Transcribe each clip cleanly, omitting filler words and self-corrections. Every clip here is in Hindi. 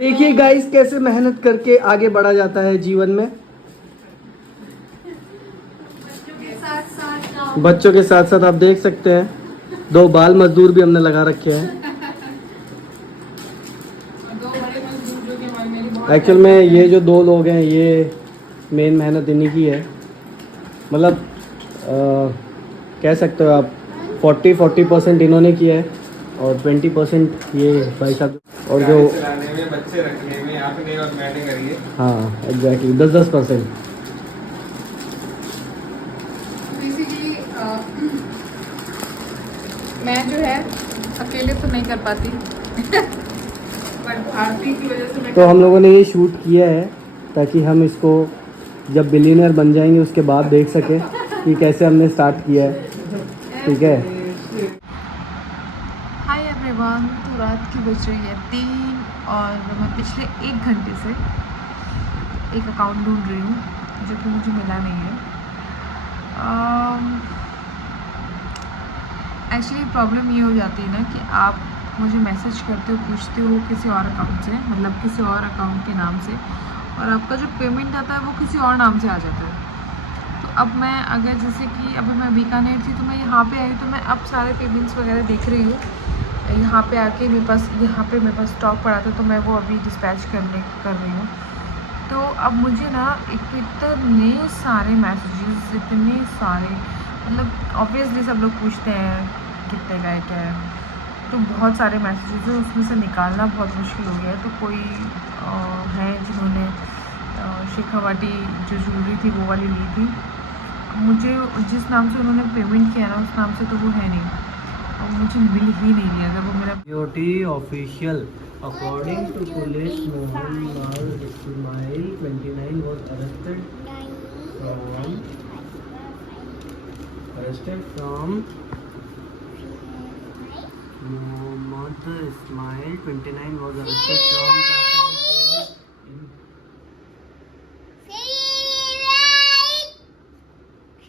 देखिए गाइस कैसे मेहनत करके आगे बढ़ा जाता है जीवन में। बच्चों के साथ साथ आप देख सकते हैं 2 बाल मजदूर भी हमने लगा रखे हैं। एक्चुअल में ये जो 2 लोग हैं ये मेन मेहनत इन्हीं की है। मतलब कह सकते हो आप 40% इन्होंने किया है और 20% ये भाई साहब। और जो चलाने में, बच्चे रखने में, आपने और मैंने करिए। हाँ एग्जैक्टली 10% बेसिकली मैं जो है अकेले तो नहीं कर पाती बट भारती की वजह से मैं तो हम लोगों ने ये शूट किया है ताकि हम इसको जब बिलियनर बन जाएंगे उसके बाद देख सकें कि कैसे हमने स्टार्ट किया है। ठीक है। Hi everyone. तो रात की बज रही है 3 और मैं पिछले 1 घंटे से एक अकाउंट ढूंढ रही हूँ जो कि मुझे मिला नहीं है। एक्चुअली प्रॉब्लम ये हो जाती है ना कि आप मुझे मैसेज करते हो, पूछते हो किसी और अकाउंट से, मतलब किसी और अकाउंट के नाम से, और आपका जो पेमेंट आता है वो किसी और नाम से आ जाता है। तो अब मैं अगर जैसे कि अभी मैं बीकानेर थी तो मैं यहाँ पे आई, तो मैं अब सारे पेमेंट्स वगैरह देख रही हूँ। यहाँ पे आके मेरे पास स्टॉक पड़ा था तो मैं वो अभी डिस्पैच कर रही हूँ। तो अब मुझे ना इतने सारे मैसेजेस, इतने सारे, मतलब ऑब्वियसली सब लोग पूछते हैं कितने का है क्या है, तो बहुत सारे मैसेजेस हैं, उसमें से निकालना बहुत मुश्किल हो गया है। तो कोई है जिन्होंने शेखावाटी जो ज्वेलरी थी वो वाली ली थी, मुझे जिस नाम से उन्होंने पेमेंट किया ना उस नाम से तो वो है नहीं और मुझे मिल ही नहीं रही। अगर वो मेरा duty official according to police Mohanlal Ismail 29 was arrested from Mohammad Ismail 29 was arrested from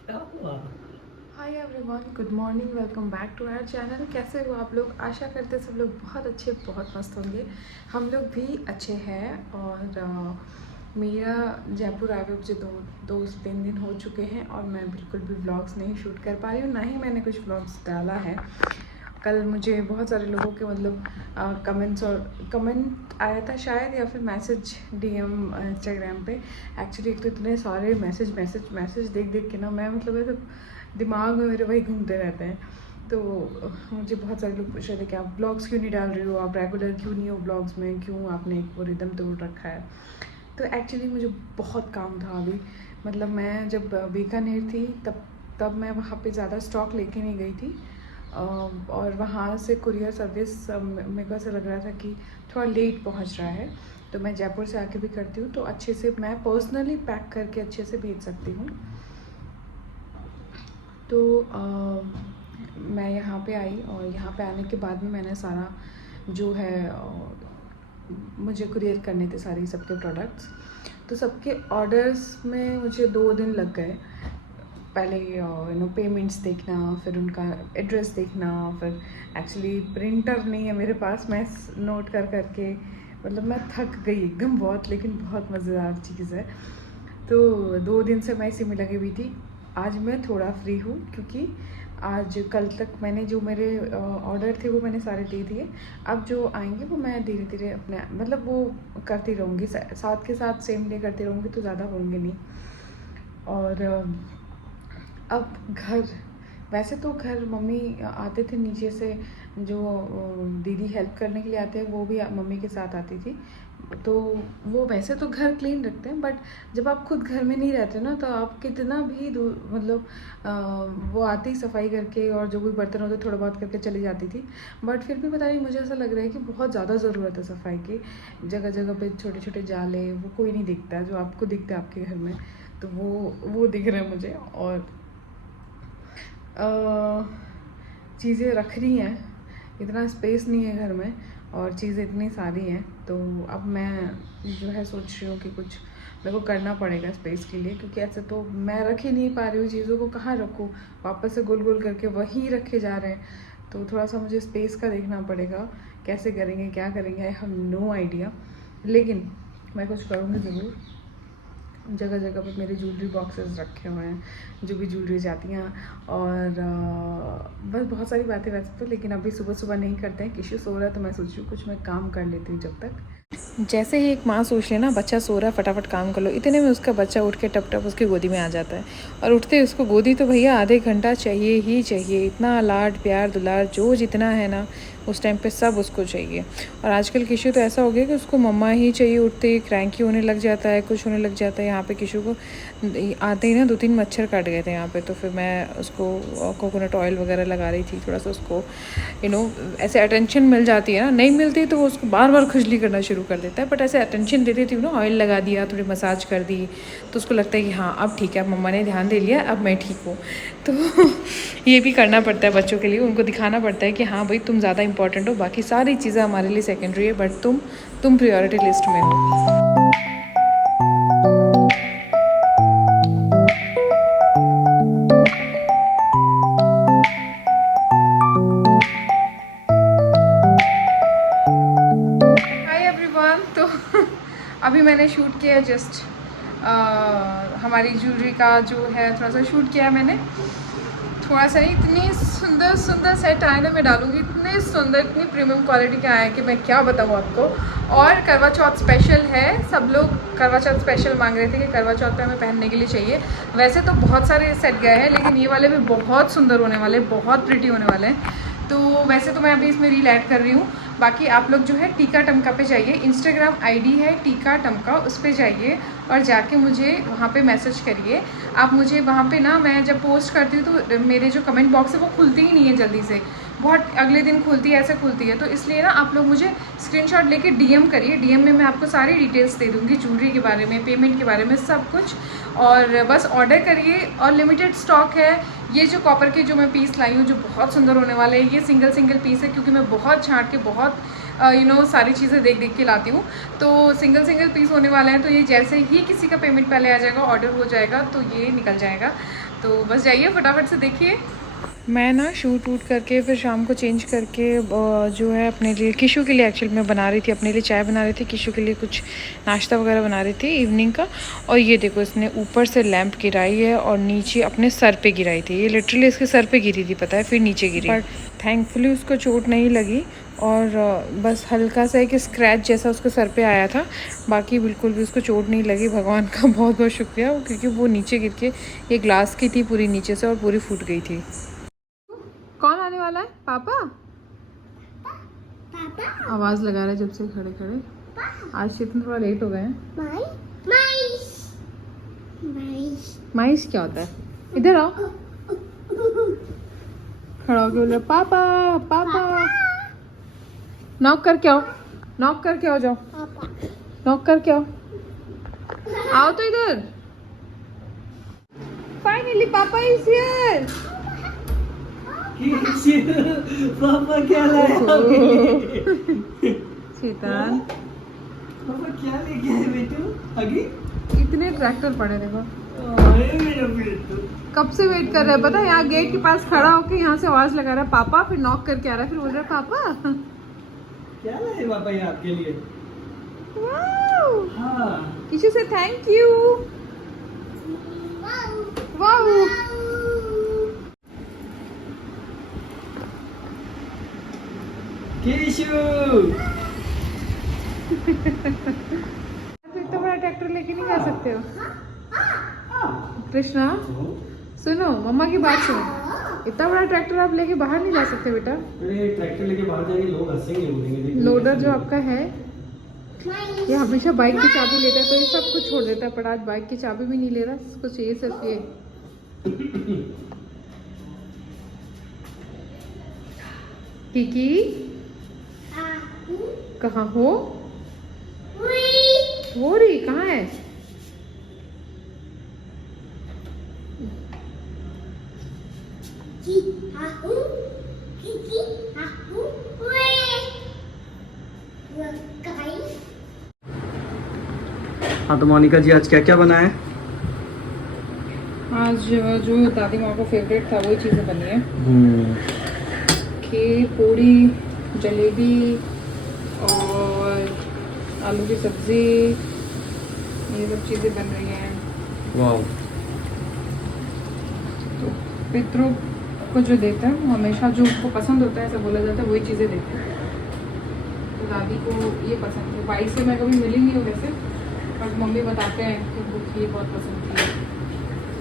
क्या हुआ? Hi everyone, good morning, welcome back to our channel. कैसे हो आप लोग? आशा करते हैं सब लोग बहुत अच्छे, बहुत मस्त होंगे। हम लोग भी अच्छे हैं। और मेरा जयपुर आए हुए मुझे 2-3 दिन हो चुके हैं और मैं बिल्कुल भी व्लॉग्स नहीं शूट कर पा रही हूँ, ना ही मैंने कुछ व्लॉग्स डाला है। कल मुझे बहुत सारे लोगों के मतलब कमेंट आया था शायद, या फिर मैसेज DM इंस्टाग्राम पे। एक्चुअली एक तो इतने सारे मैसेज देख देख के ना मैं मतलब ऐसे दिमाग में मेरे वही घूमते रहते हैं। तो मुझे बहुत सारे लोग पूछ रहे थे कि आप ब्लॉग्स क्यों नहीं डाल रही हो, आप रेगुलर क्यों नहीं हो ब्लॉग्स में, क्यों आपने एक वो रिदम तोड़ रखा है। तो एक्चुअली मुझे बहुत काम था अभी। मतलब मैं जब बीकानेर थी तब मैं वहाँ पे ज़्यादा स्टॉक लेके नहीं गई थी। और वहाँ से कुरियर सर्विस मेरे को ऐसा लग रहा था कि थोड़ा लेट पहुँच रहा है, तो मैं जयपुर से आके भी करती हूँ तो अच्छे से मैं पर्सनली पैक करके अच्छे से भेज सकती हूँ। तो मैं यहाँ पे आई और यहाँ पे आने के बाद में मैंने सारा जो है मुझे कुरियर करने थे सारी सबके प्रोडक्ट्स। तो सबके ऑर्डर्स में मुझे 2 दिन लग गए। पहले पेमेंट्स देखना, फिर उनका एड्रेस देखना, फिर एक्चुअली प्रिंटर नहीं है मेरे पास, मैं नोट कर के मतलब मैं थक गई एकदम बहुत, लेकिन बहुत मज़ेदार चीज़ है। तो 2 दिन से मैं इसी में लगी हुई थी। आज मैं थोड़ा फ्री हूँ क्योंकि आज कल तक मैंने जो मेरे ऑर्डर थे वो मैंने सारे दे दिए। अब जो आएंगे वो मैं धीरे धीरे अपने मतलब वो करती रहूँगी, साथ के साथ सेम डे करती रहूँगी तो ज़्यादा होंगे नहीं। और अब घर, वैसे तो घर मम्मी आते थे नीचे से, जो दीदी हेल्प करने के लिए आते हैं वो भी मम्मी के साथ आती थी। तो वो वैसे तो घर क्लीन रखते हैं, बट जब आप खुद घर में नहीं रहते ना तो आप कितना भी मतलब वो आती सफाई करके और जो भी बर्तन होते थोड़ा बहुत करके चली जाती थी। बट फिर भी पता नहीं मुझे ऐसा लग रहा है कि बहुत ज़्यादा ज़रूरत है सफाई की। जगह जगह पे छोटे छोटे जाले वो कोई नहीं दिखता, जो आपको दिखता है आपके घर में, तो वो दिख रहा है मुझे। और चीज़ें रखनी है, इतना स्पेस नहीं है घर में और चीज़ें इतनी सारी हैं। तो अब मैं जो है सोच रही हूँ कि कुछ मेरे को करना पड़ेगा स्पेस के लिए, क्योंकि ऐसे तो मैं रख ही नहीं पा रही हूँ चीज़ों को, कहाँ रखूँ, वापस से गोल गोल करके वही रखे जा रहे हैं। तो थोड़ा सा मुझे स्पेस का देखना पड़ेगा, कैसे करेंगे क्या करेंगे, आई हैव नो आइडिया। लेकिन मैं कुछ करूँगी ज़रूर। जगह जगह पर मेरे ज्वेलरी बॉक्सेस रखे हुए हैं, जो भी ज्वेलरी जाती हैं। और बस बहुत सारी बातें वैसे तो, लेकिन अभी सुबह सुबह नहीं करते हैं, किशु सो रहा है तो मैं सोच रही हूँ कुछ मैं काम कर लेती हूँ जब तक। जैसे ही एक माँ सोच ले ना बच्चा सो रहा है फटाफट काम कर लो, इतने में उसका बच्चा उठ के टप टप उसकी गोदी में आ जाता है। और उठते ही उसको गोदी तो भैया आधे घंटा चाहिए ही चाहिए। इतना लाड प्यार दुलार जो जितना है ना उस टाइम पे सब उसको चाहिए। और आजकल किशु तो ऐसा हो गया कि उसको मम्मा ही चाहिए। उठते ही क्रैंकी होने लग जाता है, कुछ होने लग जाता है। यहाँ पे किशु को आते ही ना 2-3 मच्छर काट गए थे यहाँ पे, तो फिर मैं उसको कोकोनट ऑयल वगैरह लगा रही थी, थोड़ा सा उसको ऐसे अटेंशन मिल जाती है ना। नहीं मिलती तो वो उसको बार बार खुजली करना शुरू कर देता है, बट ऐसे अटेंशन दे देती हूँ ना, ऑयल लगा दिया, थोड़ी मसाज कर दी, तो उसको लगता है कि हाँ अब ठीक है, अब मम्मा ने ध्यान दे लिया, अब मैं ठीक हूँ। तो ये भी करना पड़ता है बच्चों के लिए, उनको दिखाना पड़ता है कि हाँ भाई तुम ज़्यादा इंपॉर्टेंट हो, बाकी सारी चीज़ें हमारे लिए सेकेंडरी है, बट तुम प्रायोरिटी लिस्ट में हो। तो अभी मैंने शूट किया जस्ट हमारी ज्वेलरी का जो है थोड़ा सा शूट किया है मैंने, थोड़ा सा नहीं, इतनी सुंदर सुंदर सेट आए ना, मैं डालूंगी, इतने सुंदर इतनी प्रीमियम क्वालिटी के आए कि मैं क्या बताऊँ आपको। और करवा चौथ स्पेशल है, सब लोग करवा चौथ स्पेशल मांग रहे थे कि करवा चौथ पे हमें पहनने के लिए चाहिए। वैसे तो बहुत सारे सेट गए हैं, लेकिन ये वाले भी बहुत सुंदर होने वाले, बहुत प्रिटी होने वाले हैं। तो वैसे तो मैं अभी इसमें रील ऐड कर रही हूँ। बाकी आप लोग जो है टीका टमका पे जाइए, इंस्टाग्राम आईडी है टीका टमका, उस पर जाइए और जाके मुझे वहाँ पे मैसेज करिए। आप मुझे वहाँ पे ना, मैं जब पोस्ट करती हूँ तो मेरे जो कमेंट बॉक्स है वो खुलती ही नहीं है जल्दी से, बहुत अगले दिन खुलती है, ऐसे खुलती है। तो इसलिए ना आप लोग मुझे स्क्रीनशॉट लेके डीएम करिए। डीएम में मैं आपको सारी डिटेल्स दे दूँगी, ज्वेलरी के बारे में, पेमेंट के बारे में, सब कुछ। और बस ऑर्डर करिए, और लिमिटेड स्टॉक है। ये जो कॉपर के जो मैं पीस लाई हूँ जो बहुत सुंदर होने वाले हैं, ये सिंगल पीस है, क्योंकि मैं बहुत छांट के बहुत सारी चीज़ें देख के लाती हूँ। तो सिंगल पीस होने वाले हैं। तो ये जैसे ही किसी का पेमेंट पहले आ जाएगा, ऑर्डर हो जाएगा, तो ये निकल जाएगा। तो बस जाइए फटाफट से देखिए। मैं ना शूट वूट करके फिर शाम को चेंज करके जो है अपने लिए, किशु के लिए एक्चुअली मैं बना रही थी, अपने लिए चाय बना रही थी, किशु के लिए कुछ नाश्ता वगैरह बना रही थी इवनिंग का। और ये देखो इसने ऊपर से लैंप गिराई है और नीचे अपने सर पे गिराई थी। ये लिटरली इसके सर पे गिरी थी, पता है, फिर नीचे गिरी, बट थैंकफुली उसको चोट नहीं लगी। और बस हल्का सा एक स्क्रैच जैसा उसके सर पे आया था, बाकी बिल्कुल भी उसको चोट नहीं लगी। भगवान का बहुत बहुत शुक्रिया, क्योंकि वो नीचे गिर के, ये ग्लास की थी पूरी नीचे से और पूरी फूट गई थी। कौन आने वाला है? पापा? पापा आवाज लगा रहे जब से खड़े खड़े। आज चेतन थोड़ा लेट हो गए हैं। माइस क्या होता है? इधर आओ, खड़ा होके बोल रहा पापा पापा। नॉक करके आओ, नॉक करके आओ, जाओ नॉक करके आओ, आओ तो इधर। फाइनली पापा इज हियर। पापा क्या लाया? चेतन पापा क्या लेके आए बेटू? आगे इतने ट्रैक्टर पड़े देखो, मेरा बेटू कब से वेट कर रहा है पता है। यहाँ गेट के पास खड़ा होकर यहाँ से आवाज लगा रहा है पापा, फिर नॉक करके आ रहा है, फिर बोल रहा है पापा। क्या लाए पापा ये आपके लिए? वाओ, हाँ, किशु से थैंक यू। वाओ, किशु इतना बड़ा ट्रैक्टर लेके नहीं जा सकते हो कृष्णा। सुनो मम्मा की बात सुनो, इतना बड़ा ट्रैक्टर आप लेके बाहर नहीं जा सकते बेटा। अरे ट्रैक्टर लेके बाहर जाएंगे लोग हंसेंगे, बोलेंगे लोडर जो आपका है ये हमेशा बाइक की चाबी लेता है, तो ये सब कुछ छोड़ देता है, पर आज बाइक की चाबी भी नहीं ले रहा, इसको चाहिए सिर्फ ये। किकी कहाँ हो? वो रही कहाँ है? हाँ तो मोनिका जी आज क्या क्या बना है? आज जो दादी माँ को फेवरेट था वही चीज़ें बनी है। खीर, पूड़ी, जलेबी और आलू की सब्ज़ी, ये सब चीज़ें बन रही हैं। वाह। तो पितरों को जो देते हैं वो हमेशा जो उनको पसंद होता है, ऐसा बोला जाता है, वही चीज़ें देते हैं। तो दादी को ये पसंद है। भाई से मैं कभी मिली नहीं हूँ वैसे, बट मम्मी बताते हैं कि उनको खीर बहुत पसंद थी,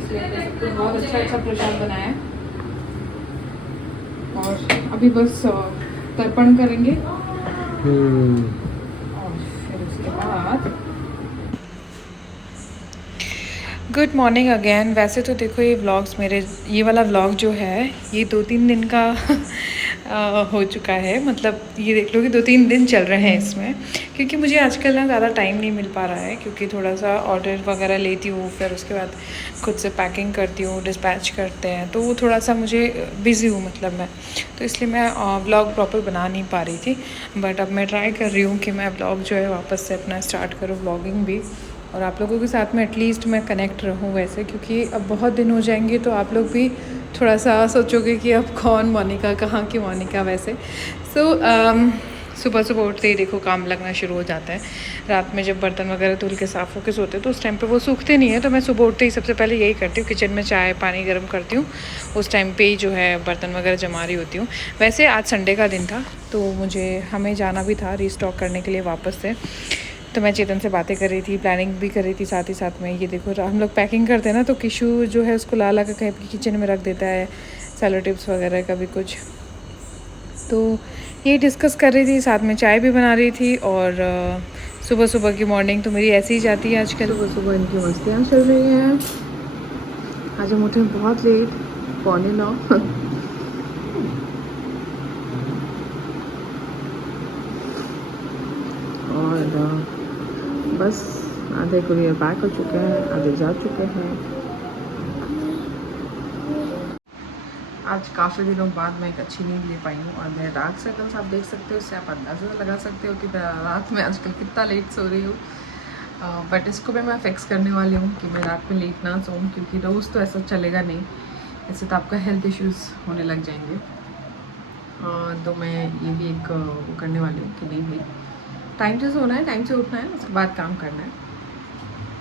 इसलिए तो बहुत अच्छा प्रसाद बनाया है। और अभी बस तर्पण करेंगे और फिर उसके बाद गुड मॉर्निंग अगेन। वैसे तो देखो ये व्लॉग्स मेरे, ये वाला व्लॉग जो है ये 2-3 दिन का हो चुका है। मतलब ये देख लो कि 2-3 दिन चल रहे हैं इसमें, क्योंकि मुझे आजकल ना ज़्यादा टाइम नहीं मिल पा रहा है, क्योंकि थोड़ा सा ऑर्डर वगैरह लेती हूँ, फिर उसके बाद खुद से पैकिंग करती हूँ, डिस्पैच करते हैं, तो वो थोड़ा सा मुझे बिज़ी हूँ मतलब मैं, तो इसलिए मैं व्लॉग प्रॉपर बना नहीं पा रही थी। बट अब मैं ट्राई कर रही हूँ कि मैं व्लॉग जो है वापस से अपना स्टार्ट करूँ, व्लॉगिंग भी, और आप लोगों के साथ में एटलीस्ट मैं कनेक्ट रहूँ वैसे, क्योंकि अब बहुत दिन हो जाएंगे तो आप लोग भी थोड़ा सा सोचोगे कि अब कौन मोनिका, कहाँ की मोनिका वैसे। सो सुबह सुबह उठते ही देखो काम लगना शुरू हो जाता है। रात में जब बर्तन वगैरह धुल के साफ़ होके सोते हैं तो उस टाइम पे वो सूखते नहीं है, तो मैं सुबह उठते ही सबसे पहले यही करती हूँ, किचन में चाय पानी गर्म करती हूँ, उस टाइम पे ही जो है बर्तन वगैरह जमा रही होती हूँ। वैसे आज संडे का दिन था तो मुझे हमें जाना भी था रीस्टॉक करने के लिए वापस से, तो मैं चेतन से बातें कर रही थी, प्लानिंग भी कर रही थी साथ ही साथ में। ये देखो हम लोग पैकिंग करते हैं ना, तो किशु जो है उसको ला के कहीं किचन में रख देता है, सेलो टिप्स वगैरह का भी कुछ, तो ये डिस्कस कर रही थी, साथ में चाय भी बना रही थी। और सुबह सुबह की मॉर्निंग तो मेरी ऐसी ही जाती है आजकल। सुबह सुबह इनकी मस्तियाँ चल रही हैं। आज हम उठे बहुत लेट, 8:45। और बस आधे कुरियर पैक हो चुके हैं, आधे जा चुके हैं। आज काफ़ी दिनों बाद मैं एक अच्छी नींद ले पाई हूँ, और मेरे डार्क सर्कल्स आप देख सकते हो, इससे आप अंदाज़ा लगा सकते हो कि रात में आजकल कितना लेट सो रही हूँ। बट इसको भी मैं फिक्स करने वाली हूँ कि मैं रात में लेट ना सोऊं, क्योंकि रोज़ तो ऐसा चलेगा नहीं, इससे तो आपका हेल्थ इश्यूज़ होने लग जाएंगे। तो मैं ये भी एक वो करने वाली हूँ कि नहीं भाई, टाइम से सोना है, टाइम से उठना है, उसके बाद काम करना है।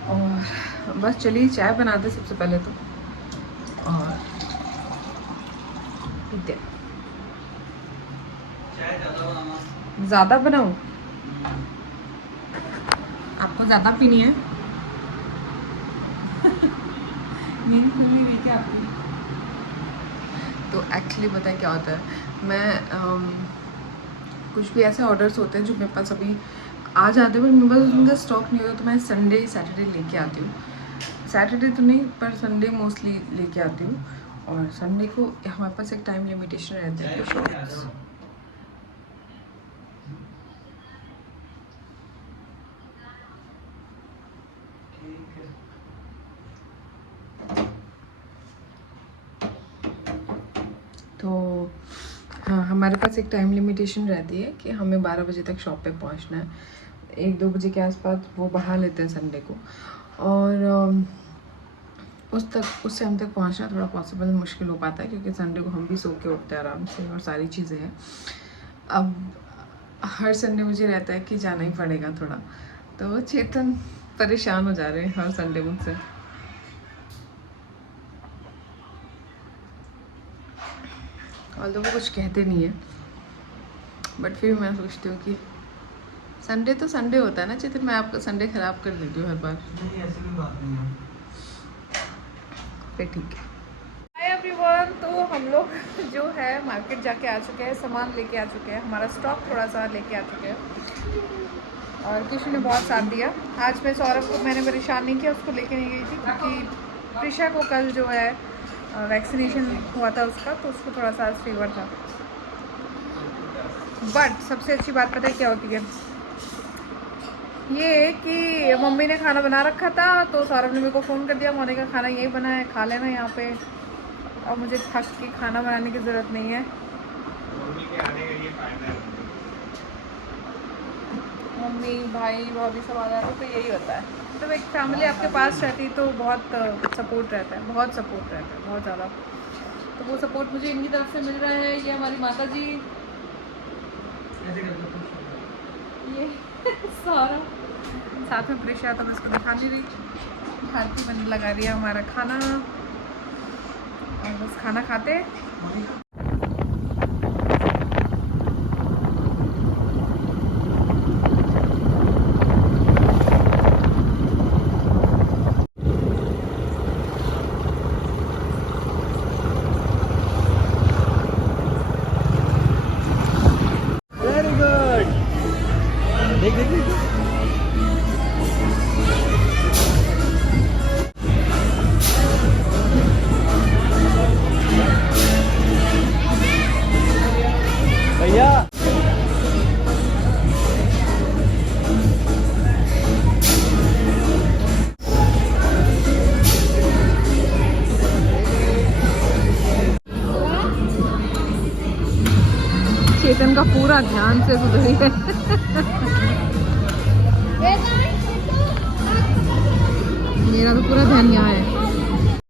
और बस चलिए चाय बनाते सबसे पहले तो, और पीते। ज़्यादा बनाऊँ? आपको ज़्यादा पीनी है? नींद खुल नहीं रही क्या आपकी? तो एक्चुअली पता है क्या होता है, मैं कुछ भी ऐसे ऑर्डर्स होते हैं जो मेरे पास अभी आ जाते हैं, बट मेरे पास उनका स्टॉक नहीं होता, तो मैं संडे सैटरडे लेके आती हूँ। सैटरडे तो नहीं, पर संडे मोस्टली लेके आती हूँ। और संडे को हमारे पास एक टाइम लिमिटेशन रहती है शॉप्स। तो हाँ, हमारे पास एक टाइम लिमिटेशन रहती है कि हमें 12 बजे तक शॉप पे पहुंचना है। 1-2 बजे के आसपास वो बढ़ा लेते हैं संडे को, और उस टाइम तक पहुंचना थोड़ा पॉसिबल मुश्किल हो पाता है, क्योंकि संडे को हम भी सो के उठते हैं आराम से, और सारी चीज़ें हैं। अब हर संडे मुझे रहता है कि जाना ही पड़ेगा थोड़ा, तो चेतन परेशान हो जा रहे हैं हर संडे मुझसे। और वो कुछ कहते नहीं है, बट फिर मैं सोचती हूँ कि संडे तो संडे होता है ना चेतन, मैं आपका संडे ख़राब कर देती हूँ हर बार। नहीं, ऐसी कोई बात नहीं है। फिर ठीक है। हाय एवरीवन, तो हम लोग जो है मार्केट जाके आ चुके हैं, सामान लेके आ चुके हैं, हमारा स्टॉक थोड़ा सा लेके आ चुके हैं, और किसी ने बहुत साथ दिया। आज मैं सौरभ को मैंने परेशान नहीं किया, उसको लेके नहीं गई थी, क्योंकि प्रिशा को कल जो है वैक्सीनेशन हुआ था उसका, तो उसको थोड़ा सा फीवर था। बट सबसे अच्छी बात पता है क्या होती है, ये कि मम्मी ने खाना बना रखा था, तो सौरभ ने मेरे को फ़ोन कर दिया, मोनिका खाना यही बना है, खा लेना यहाँ पे, और मुझे थक के खाना बनाने की ज़रूरत नहीं है। मम्मी के आने का ये फायदा है। मम्मी भाई भाभी सब आ जाते तो यही होता है, तो एक फैमिली आपके पास रहती तो बहुत सपोर्ट रहता है, बहुत सपोर्ट रहता है, बहुत ज़्यादा। तो वो सपोर्ट मुझे इनकी तरफ से मिल रहा है। ये हमारी माता जी, ये सारा साथ में प्रेशर तो मैं इसको दिखा नहीं रही। भारती मैंने लगा दिया हमारा खाना और बस खाना खाते। Very good. देख देख देख भैया। चेतन का पूरा ध्यान से सुध रही है। मेरा तो पूरा ध्यान यहाँ है।